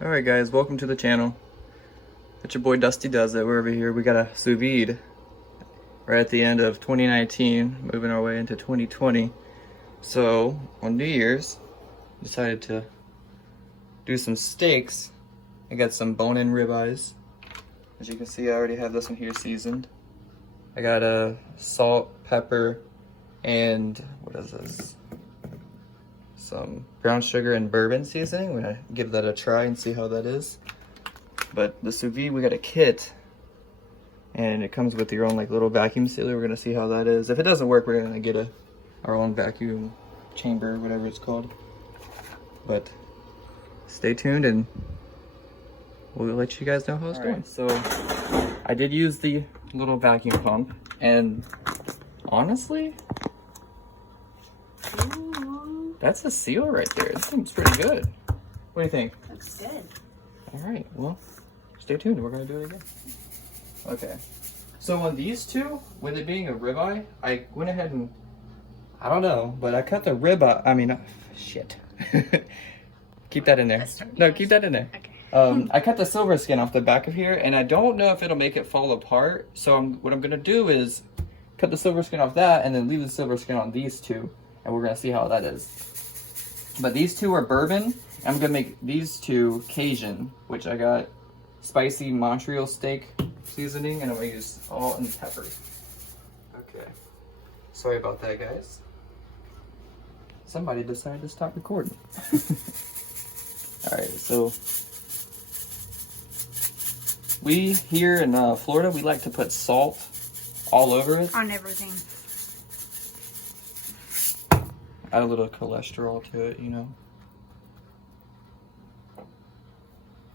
Alright guys, welcome to the channel. It's your boy Dusty Does It. We're over here. We got a sous vide right at the end of 2019, moving our way into 2020. So on New Year's, decided to do some steaks. I got some bone-in ribeyes. As you can see, I already have this one here seasoned. I got a salt, pepper, and what is this? Some brown sugar and bourbon seasoning. We're gonna give that a try and see how that is. But the sous vide, we got a kit, and it comes with your own like little vacuum sealer. We're gonna see how that is. If it doesn't work, we're gonna get our own vacuum chamber, whatever it's called. But stay tuned and we'll let you guys know how it's going. So I did use the little vacuum pump, and honestly, that's a seal right there. It seems pretty good. What do you think? Looks good. All right, well, stay tuned. We're gonna do it again. Okay. So on these two, with it being a ribeye, I went ahead and, I don't know, but I cut the ribeye, shit. Keep that in there. No, keep that in there. Okay. I cut the silver skin off the back of here, and I don't know if it'll make it fall apart. So what I'm gonna do is cut the silver skin off that and then leave the silver skin on these two, and we're gonna see how that is. But these two are bourbon. I'm gonna make these two Cajun, which I got spicy Montreal steak seasoning, and I'm gonna use salt and pepper. Okay. Sorry about that, guys. Somebody decided to stop recording. All right, so we here in Florida, we like to put salt all over it. On everything. Add a little cholesterol to it, you know.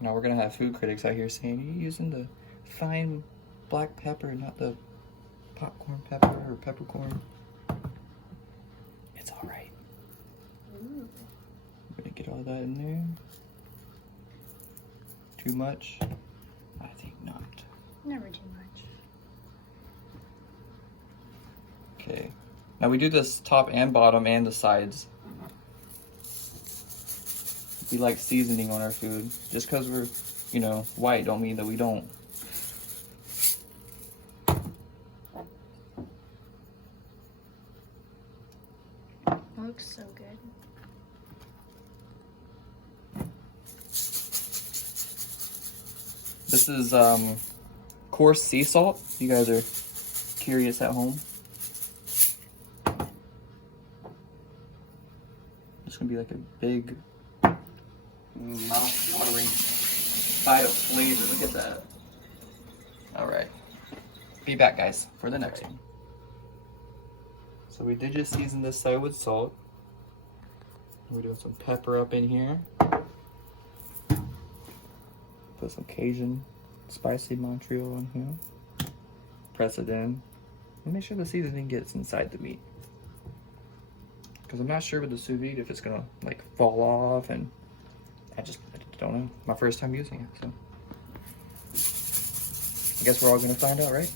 Now we're gonna have food critics out here saying, "Are you using the fine black pepper, not the popcorn pepper or peppercorn?" It's all right. Ooh. I'm gonna get all that in there. Too much? I think not. Never too much. Okay. Now we do this top and bottom and the sides. We like seasoning on our food. Just because we're, you know, white don't mean that we don't. Looks so good. This is coarse sea salt. You guys are curious at home. It's gonna be like a big mouth-watering bite of flavor. Look at that. All right, be back, guys, for the next one. So we did just season this side with salt. We're doing some pepper up in here. Put some Cajun spicy Montreal in here. Press it in. And make sure the seasoning gets inside the meat. Because I'm not sure with the sous vide if it's gonna like fall off, and I don't know. My first time using it, so I guess we're all gonna find out, right?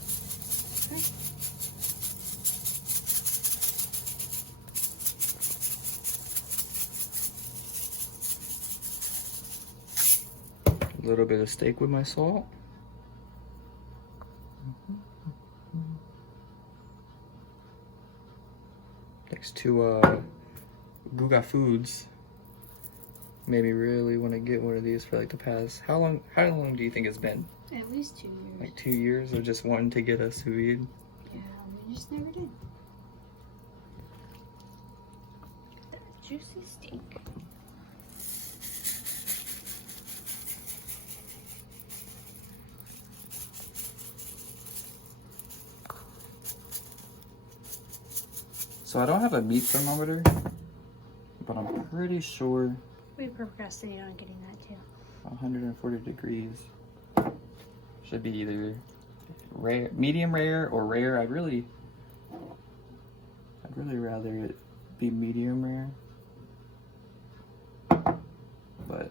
A little bit of steak with my salt. Thanks to Guga Foods. Maybe really want to get one of these for like the past. How long do you think it's been? At least 2 years. Like 2 years of just wanting to get a sous vide? Yeah, we just never did. That juicy steak. So I don't have a meat thermometer, but I'm pretty sure We procrastinated on getting that too. 140 degrees should be either rare, medium rare, or rare. I'd really rather it be medium rare, but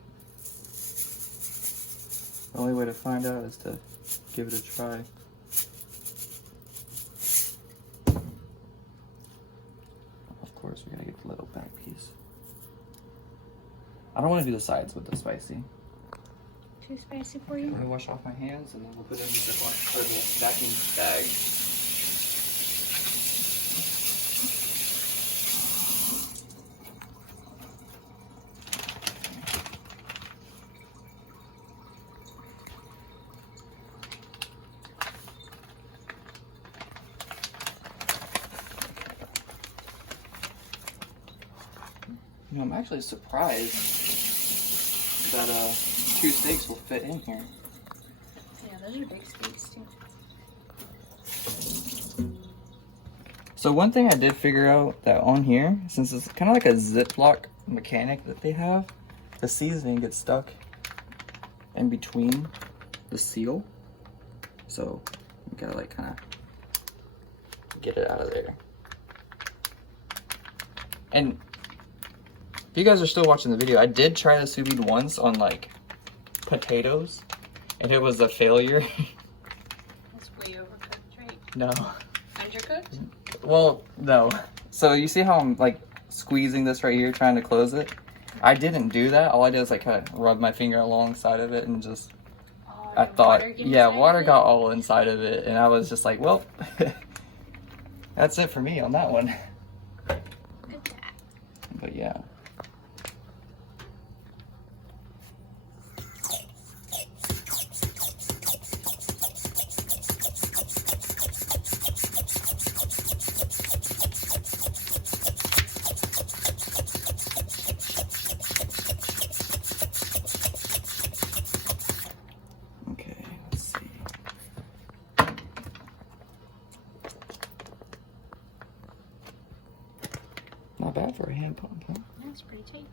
the only way to find out is to give it a try. Of course, we gotta get the little back piece. I don't want to do the sides with the spicy. too spicy for you? I'm gonna wash off my hands and then we'll put it in the Ziploc or the vacuum bag. You know, I'm actually surprised that 2 steaks will fit in here. Yeah, those are big steaks too. So one thing I did figure out that on here, since it's kind of like a Ziploc mechanic that they have, the seasoning gets stuck in between the seal. So you gotta like kind of get it out of there. And if you guys are still watching the video, I did try the sous vide once on like potatoes, and it was a failure. That's way overcooked, right? No. Undercooked? Well, no. So you see how I'm like squeezing this right here, trying to close it? I didn't do that. All I did was like kind of rub my finger alongside of it and just, Oh, I thought, yeah, water it? got all inside of it. And I was just like, well, that's it for me on that one. Look at that. But yeah. Okay, let's see. Not bad for a hand pump, huh? That's pretty tight.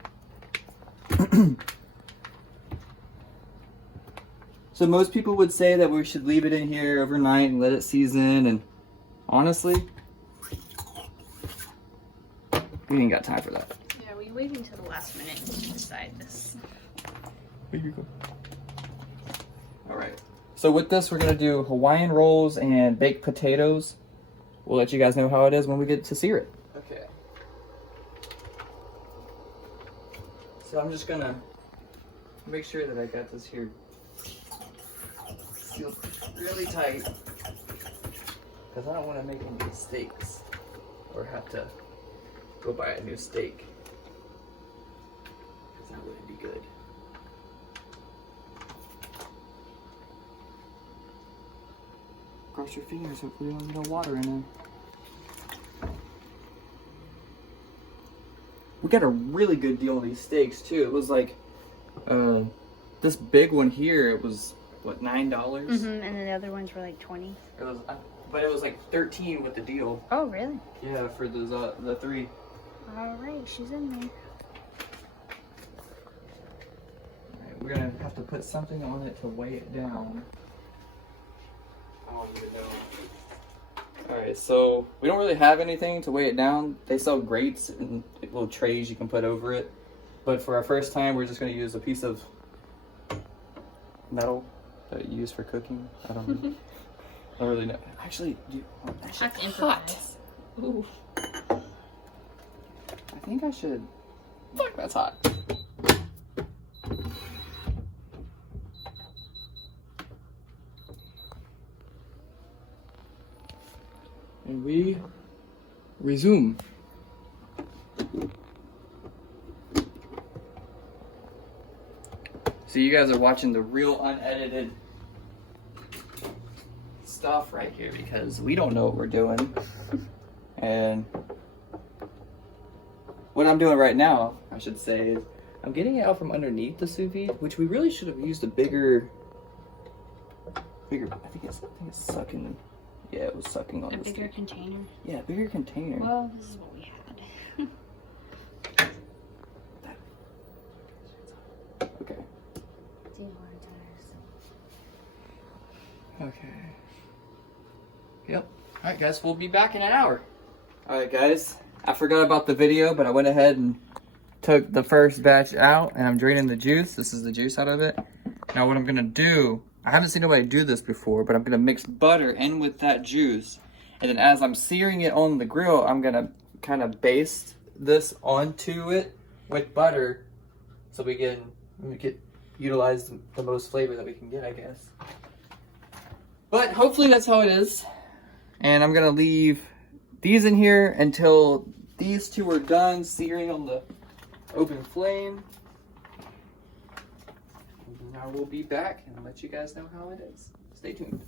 So most people would say that we should leave it in here overnight and let it season, and honestly, we ain't got time for that. Yeah, we waited until the last minute to decide this. Here you go. All right. So with this, we're gonna do Hawaiian rolls and baked potatoes. We'll let you guys know how it is when we get to sear it. Okay. So I'm just gonna make sure that I got this here sealed really tight, because I don't want to make any mistakes or have to go buy a new steak, because that wouldn't be good. Cross your fingers, hopefully you don't get no water in there. We got a really good deal on these steaks too. It was like, this big one here, it was, what, $9? Mm-hmm, and then the other ones were like 20. It was, but it was like 13 with the deal. Oh, really? Yeah, for those, the 3. All right, she's in there. Alright, we're gonna have to put something on it to weigh it down. I don't even know. Alright, so we don't really have anything to weigh it down. They sell grates and little trays you can put over it. But for our first time, we're just going to use a piece of metal that you use for cooking. I don't really, I don't really know. Actually, that's hot. Ooh. I think I should. Fuck, that's hot. And we resume. So you guys are watching the real unedited stuff right here, because we don't know what we're doing. And what I'm doing right now, I should say, is I'm getting it out from underneath the sous vide, which we really should have used a bigger, I think it's sucking. Yeah, it was sucking on A this bigger thing. container. Yeah, bigger container. Well, this is what we had. Okay. Okay. Yep. Alright guys, we'll be back in an hour. Alright guys, I forgot about the video, but I went ahead and took the first batch out, and I'm draining the juice. This is the juice out of it. Now what I'm gonna do, I haven't seen nobody do this before, but I'm gonna mix butter in with that juice. And then as I'm searing it on the grill, I'm gonna kind of baste this onto it with butter, so we can utilize the most flavor that we can get, I guess. But hopefully that's how it is. And I'm gonna leave these in here until these two are done searing on the open flame. And I will be back and let you guys know how it is. Stay tuned.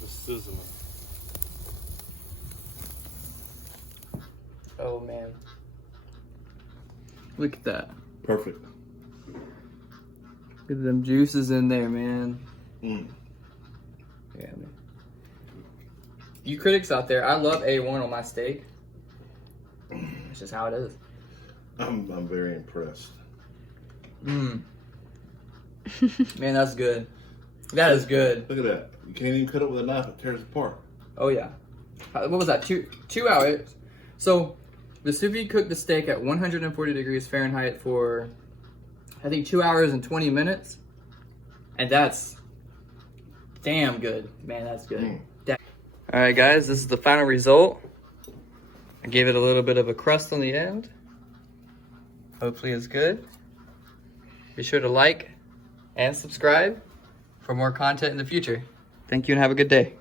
The sizzling. Oh man. Look at that. Perfect. Look at them juices in there, man. Mm. Yeah, man. You critics out there, I love A1 on my steak. It's just how it is. I'm very impressed. Mmm. Man, that's good. That is good. Look at that. You can't even cut it with a knife, it tears apart. Oh yeah. What was that? Two hours. So the sous vide cooked the steak at 140 degrees Fahrenheit for I think 2 hours and 20 minutes. And that's damn good. Man, that's good. Mm. Alright guys, this is the final result. I gave it a little bit of a crust on the end. Hopefully it's good. Be sure to like and subscribe for more content in the future. Thank you and have a good day.